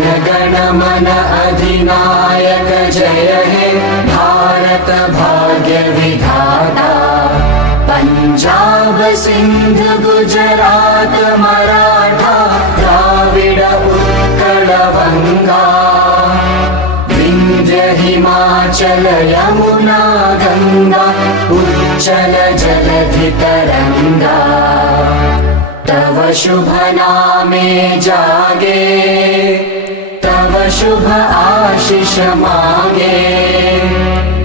गण मन अधिनायक जय हे भारत भाग्य विधाता। पंजाब सिंध गुजरात मराठा द्राविड उत्कल बंगा। विंध्य हिमाचल यमुना गंगा उच्चल जलधि तरंगा। तव शुभ नामे जागे तव शुभ आशीष मांगे।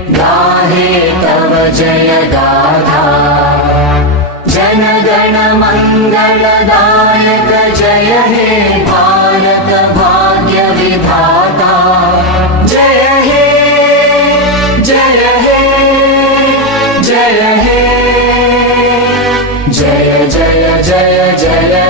गाहे तव जय गाथा जन गण मंगलदायक जय हे भारत भाग्य विधाता। जय हे जय हे जय हे जय जय जय जय